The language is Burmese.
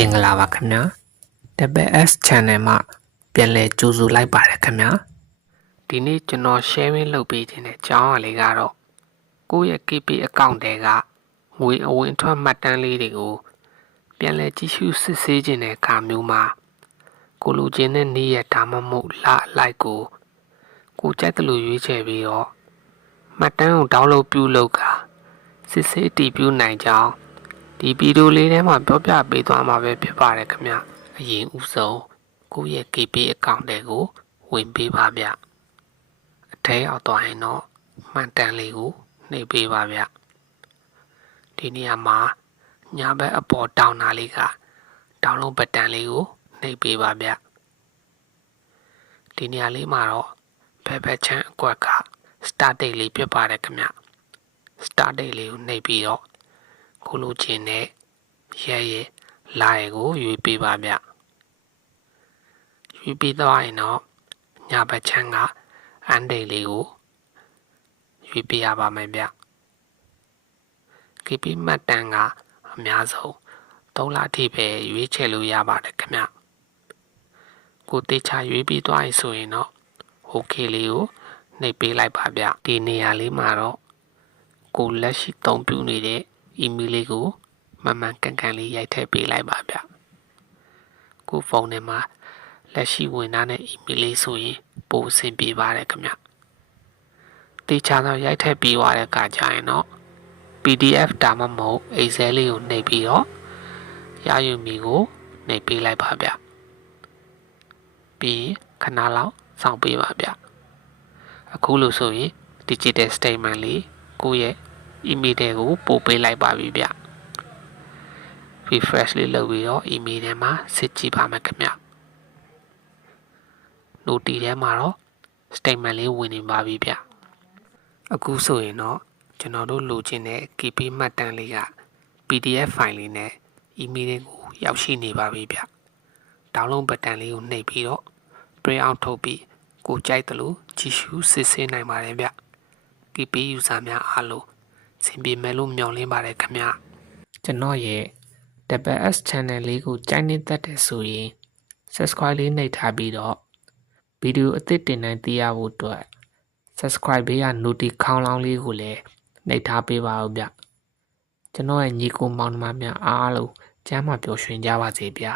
မင်္ဂလာပါခင်ဗျာ TBS Channel မှာပြန်လည်ကြိုဆိုလိုက်ပါတယ်ခင်ဗျာဒီနေ့ကျွန်တော် sharing လုပ်ပေးခြင်းတဲ့အကြောင်းအရာလေးကတော့ကိုယ့်ရဲ့ KP account တွေကငွေအဝင်အထွက်မှတ်တမ်းလေးတွေကိုပြန်လည်ကြည့်ရှုစစ်ဆေးခြင်းတဲ့အခါမျိုးမှာကိုလိုချင်တဲ့နေ့ရက်ဒါမှမဟုတ်လအလိုက်ကိုကြိုက်တယ်လို့ရွေးချယ်ပြီးတော့မှတ်တမ်းကို download ပြုလုပ်ကာစစ်ဆေးတည်ပြုနိုင်ကြောင်းဒီဗီဒီယိုလေးထဲမှာပြောပြပေးသွားမှာပဲဖြစ်ပါတယ်ခင်ဗျအရင်ဦးဆုံးကိုယ့်ရဲ့ KP account တွေကိုဝင်ပေးပါဗျအထဲရောက်သွားရင်တော့မှတ်တမ်းလေးကိုနှိပ်ပေးပါဗျဒီနေရာမှာညာဘက်အပေါ်တောင်းတာလေးက download ဘတ်တန်လေးကိုနှိပ်ပေးပါဗျဒီနေရာလေးမှာတော့ဘက်ချမ်းအကွက်က start date လေးပြပါတယ်ခင်ဗျ start date လေးကိုနှိပ်ပြီးတော့ကိုလိုချင်တဲ့ရက်ရလရကိုရွေးပေးပါဗျရွေးပြီးသွားရင်တော့ညာဘက်ချမ်းက end date လေးကိုရွေးပေးရပါမယ်ဗျ KP မှတ်တမ်းကအများဆုံး3လအထိပဲရွေးချယ်လို့ရပါတယ်ခင်ဗျကိုတေချာရွေးပြီးသွားရင်ဆိုရင်တော့ OK လေးကိုနှိပ်ပေးလိုက်ပါဗျဒီနေရာလေးမှာတော့ကိုလက်ရှိသုံးပြုနေတဲ့ email လေးကိုမှန်မှန်ကန်ကန်လေးရိုက်ထည့်ပေးလိုက်ပါဗျကိုဖုန်းထဲမှာလက်ရှိဝင်ထားတဲ့ email လေးဆိုရင်ပိုအဆင်ပြေပါတယ်ခင်ဗျတေချာတော့ရိုက်ထည့်ပြီးသွားတဲ့အခါကျရင်တော့ PDF ဒါမှမဟုတ် Excel လေးကိုနှိပ်ပြီးတော့ရယူမီကိုနှိပ်ပေးလိုက်ပါဗျပြီးခဏလောက်စောင့်ပေးပါဗျအခုလို့ဆိုရင် digital statement လေးကိုယ့်ရဲ့ email တွေကိုပို့ပေးလိုက်ပါပြီဗျ refresh လေးလုပ်ပြီးတော့ email ထဲမှာစစ်ကြည့်ပါမယ်ခင်ဗျ note ထဲမှာတော့ statement လေးဝင်နေပါပြီဗျအခုဆိုရင်တော့ကျွန်တော်တို့လိုချင်တဲ့ KP မှတ်တမ်းလေးက PDF ဖိုင်လေးနဲ့ email တွေကိုရောက်ရှိနေပါပြီဗျ download ဘတ်တန်လေးကိုနှိပ်ပြီးတော့ print out ထုတ်ပြီးကိုကြိုက်တယ်လို့ကြည့်ရှုစစ်ဆေးနိုင်ပါတယ်ဗျ KP user များအားလုံးအဆင်ပြေမယ်လို့မျှော်လင့်ပါတယ်ခင်ဗျကျွန်တော်ရဲ့ TBS Channel လေးကိုကြိုက်နေတတ်တယ်ဆိုရင် subscribe လေးနှိပ်ထားပြီးတော့ဗီဒီယိုအသစ်တင်တိုင်းသိရဖို့အတွက် subscribe ဘေးက notification ခေါင်းလောင်းလေးကိုလည်းနှိပ်ထားပေးပါဦးဗျကျွန်တော်ရဲ့ညီကိုမောင်နှမများအားလုံးကျမ်းမာပျော်ရွှင်ကြပါစေဗျ